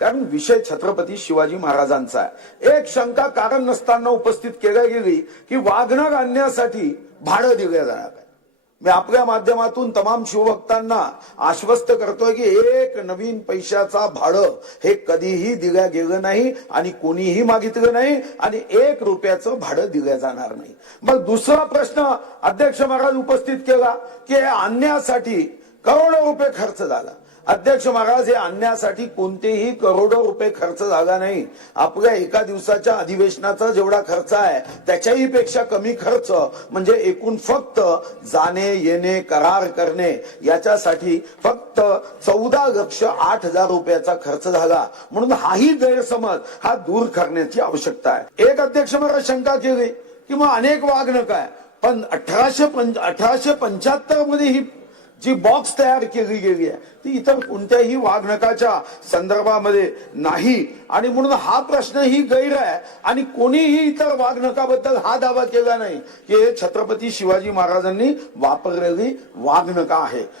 कारण विषय छत्रपती शिवाजी महाराजांचा आहे। एक शंका कारण नसताना उपस्थित केली गेली की वाघनख आणण्यासाठी भाडं दिलं जाणार आहे। मी आपल्या माध्यमातून तमाम शिवभक्तांना आश्वस्त करतोय की एक नवीन पैशाचा भाडं हे कधीही दिल्या गेलं नाही आणि कोणीही मागितलं नाही आणि 1 रुपयाचं भाडं दिलं जाणार नाही। मग दुसरा प्रश्न अध्यक्ष महाराज उपस्थित केला की हे आणण्यासाठी करोडो रुपये खर्च झाला। अध्यक्ष महाराज हे आणण्यासाठी कोणतेही करोडो रुपये खर्च झाला नाही। आपल्या एका दिवसाच्या अधिवेशनाचा जेवढा खर्च आहे त्याच्याही पेक्षा कमी खर्च म्हणजे एकूण फक्त जाणे येणे करार करणे याच्यासाठी फक्त 14,08,000 रुपयाचा खर्च झाला। म्हणून हाही गैरसमज हा दूर करण्याची आवश्यकता आहे। एक अध्यक्ष महाराज शंका केली की मग अनेक वाघनख आहे, पण 1875 मध्ये ही जी बॉक्स तयार केली गेली आहे ती इतर कोणत्याही वाघनखाच्या संदर्भामध्ये नाही आणि म्हणून हा प्रश्न ही गैर आहे आणि कोणीही इतर वाघनखाबद्दल हा दावा केला नाही की हे छत्रपती शिवाजी महाराजांनी वापरलेली वाघनख आहे।